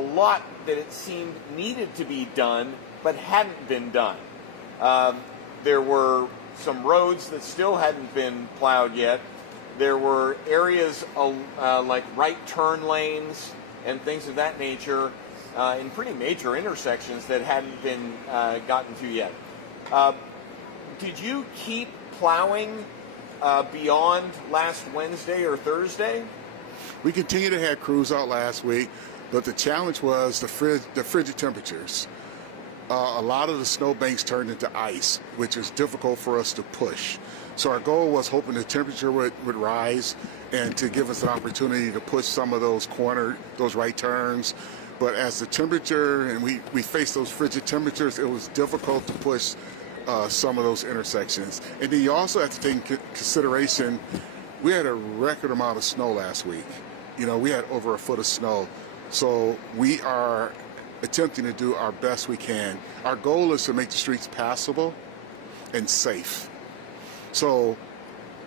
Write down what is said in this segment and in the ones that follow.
lot that it seemed needed to be done but hadn't been done. There were some roads that still hadn't been plowed yet. There were areas like right turn lanes and things of that nature in pretty major intersections that hadn't been gotten to yet. Did you keep plowing beyond last Wednesday or Thursday? We continued to have crews out last week, but the challenge was the frigid temperatures. A lot of the snowbanks turned into ice, which is difficult for us to push. So our goal was hoping the temperature would rise and to give us an opportunity to push some of those right turns. But as the temperature, and we faced those frigid temperatures, it was difficult to push some of those intersections. And then you also have to take into consideration, we had a record amount of snow last week. You know, we had over a foot of snow. So we are attempting to do our best we can. Our goal is to make the streets passable and safe. So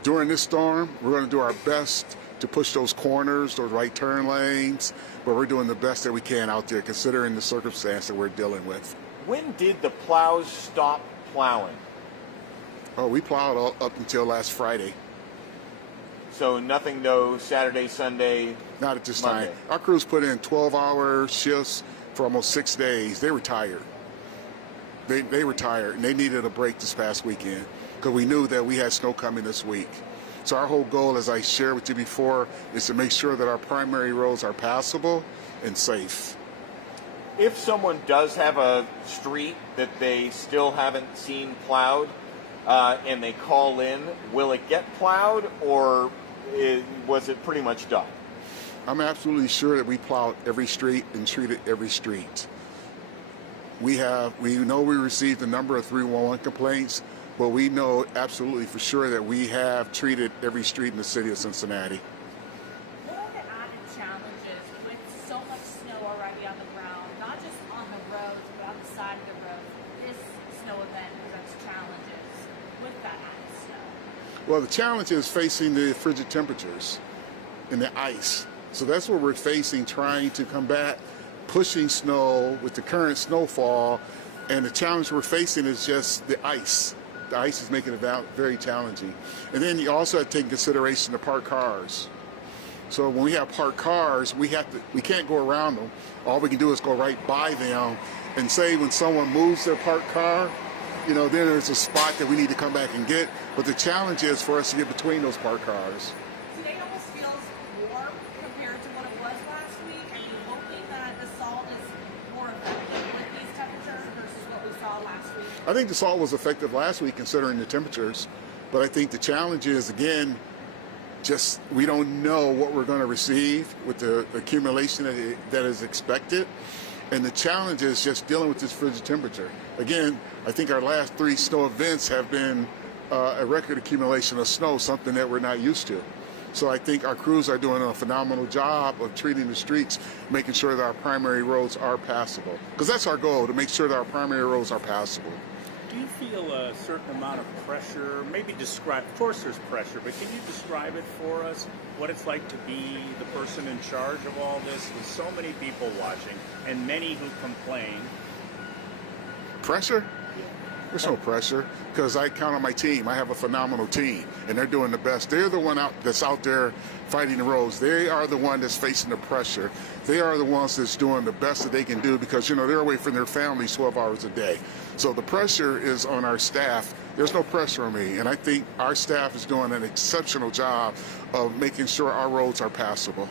during this storm, we're going to do our best to push those corners, those right turn lanes, but we're doing the best that we can out there considering the circumstance that we're dealing with. When did the plows stop plowing? Oh, we plowed up until last Friday. So nothing, no Saturday, Sunday, Not at this Monday. time. Our crews put in 12-hour shifts for almost 6 days. They were tired. They were tired, and they needed a break this past weekend because we knew that we had snow coming this week. So our whole goal, as I shared with you before, is to make sure that our primary roads are passable and safe. If someone does have a street that they still haven't seen plowed and they call in, will it get plowed, or was it pretty much done? I'm absolutely sure that we plowed every street and treated every street. We know we received a number of 311 complaints, but we know absolutely for sure that we have treated every street in the city of Cincinnati. What are the added challenges with so much snow already on the ground, not just on the roads, but on the side of the road? This snow event presents challenges with that added snow. Well, the challenge is facing the frigid temperatures and the ice. So that's what we're facing, trying to combat pushing snow with the current snowfall. And the challenge we're facing is just the ice. The ice is making it very challenging. And then you also have to take into consideration the parked cars. So when we have parked cars, we can't go around them. All we can do is go right by them. And say when someone moves their parked car, you know, then there's a spot that we need to come back and get. But the challenge is for us to get between those parked cars. Today almost feels warm compared to what it was last week. Are you hoping that the salt is more effective with these temperatures versus what we saw last week? I think the salt was effective last week considering the temperatures, but I think the challenge is, again, just we don't know what we're going to receive with the accumulation that is expected, and the challenge is just dealing with this frigid temperature. Again, I think our last 3 snow events have been a record accumulation of snow, something that we're not used to. So I think our crews are doing a phenomenal job of treating the streets, making sure that our primary roads are passable. Because that's our goal, to make sure that our primary roads are passable. Do you feel a certain amount of pressure? Maybe describe, of course there's pressure, but can you describe it for us? What it's like to be the person in charge of all this with so many people watching and many who complain? Pressure? There's no pressure because I count on my team. I have a phenomenal team, and they're doing the best. They're the one that's out there fighting the roads. They are the one that's facing the pressure. They are the ones that's doing the best that they can do because, you know, they're away from their families 12 hours a day. So the pressure is on our staff. There's no pressure on me, and I think our staff is doing an exceptional job of making sure our roads are passable.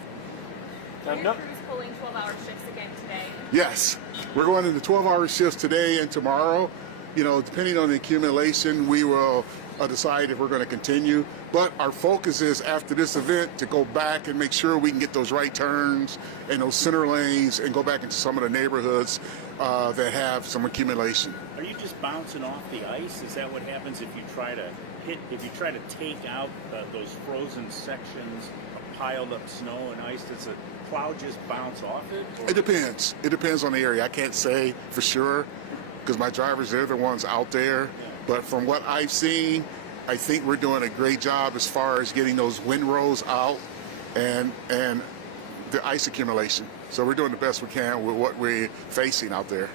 Are your crews pulling 12-hour shifts again today? Yes, we're going into 12-hour shifts today and tomorrow. You know, depending on the accumulation, we will decide if we're going to continue. But our focus is, after this event, to go back and make sure we can get those right turns and those center lanes and go back into some of the neighborhoods that have some accumulation. Are you just bouncing off the ice? Is that what happens if you try to take out those frozen sections of piled up snow and ice? Does the plow just bounce off it? Or? It depends. It depends on the area. I can't say for sure, because my drivers, they're the ones out there. But from what I've seen, I think we're doing a great job as far as getting those windrows out and the ice accumulation. So we're doing the best we can with what we're facing out there.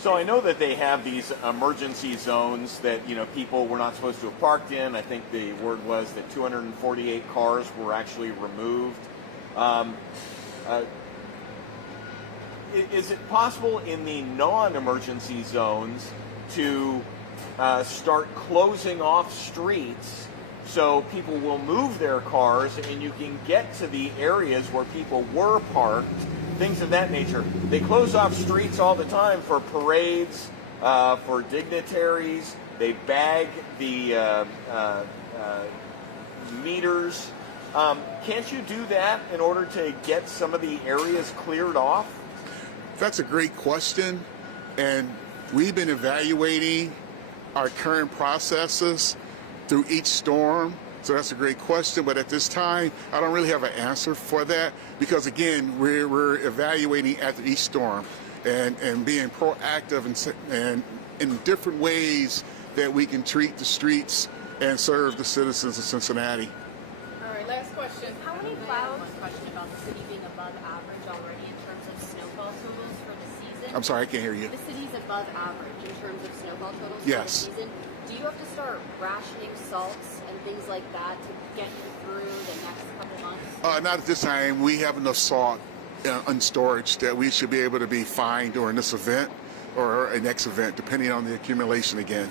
So I know that they have these emergency zones that people were not supposed to have parked in. I think the word was that 248 cars were actually removed. Is it possible in the non-emergency zones to start closing off streets so people will move their cars and you can get to the areas where people were parked, things of that nature? They close off streets all the time for parades, for dignitaries. They bag the meters. Can't you do that in order to get some of the areas cleared off? That's a great question, and we've been evaluating our current processes through each storm. So that's a great question, but at this time, I don't really have an answer for that because, again, we're evaluating after each storm and being proactive and in different ways that we can treat the streets and serve the citizens of Cincinnati. All right, last question. How many I have clouds? one question about the city being above average already in terms of snowfall totals for the season. I'm sorry, I can't hear you. The city's above average in terms of snowfall totals Yes. for the season. Do you have to start rationing salts and things like that to get you through the next couple months? Not at this time. We have enough salt in storage that we should be able to be fine during this event or a next event, depending on the accumulation again.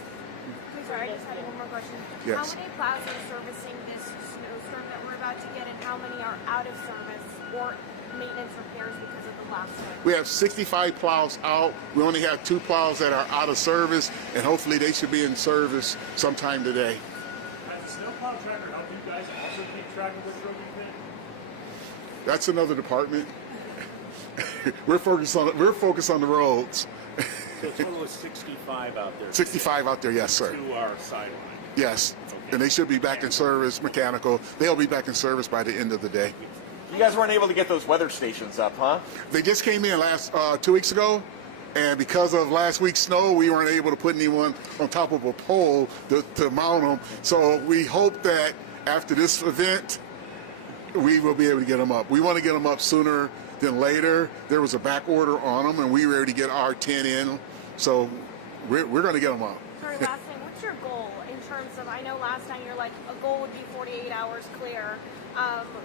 I'm sorry, I just had one more question. Yes. How many plows are servicing this snowstorm that we're about to get, and how many are out of service or maintenance repairs because of the last storm? We have 65 plows out. We only have 2 plows that are out of service, and hopefully they should be in service sometime today. Has the snowplow tracker helped you guys also keep track of what's really been? That's another department. we're focused on the roads. So a total of 65 out there. 65 out there, yes, sir. To our sideline. Yes, Okay. and they should be back in service, mechanical. They'll be back in service by the end of the day. You guys weren't able to get those weather stations up, huh? They just came in last 2 weeks ago, and because of last week's snow, we weren't able to put anyone on top of a pole to mount them. So we hope that after this event, we will be able to get them up. We want to get them up sooner than later. There was a back order on them, and we were able to get our 10 in. So we're going to get them up. Sorry, last thing, what's your goal in terms of, I know last time you're like, a goal would be 48 hours clear,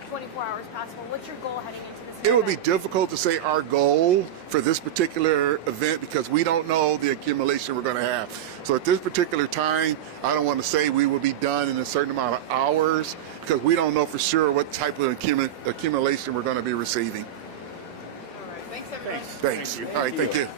24 hours passable. What's your goal heading into this It would be event? difficult to say our goal for this particular event because we don't know the accumulation we're going to have. So at this particular time, I don't want to say we will be done in a certain amount of hours because we don't know for sure what type of accumulation we're going to be receiving. All right, thanks everyone. Thanks. Thanks. Thank you. All right, thank you.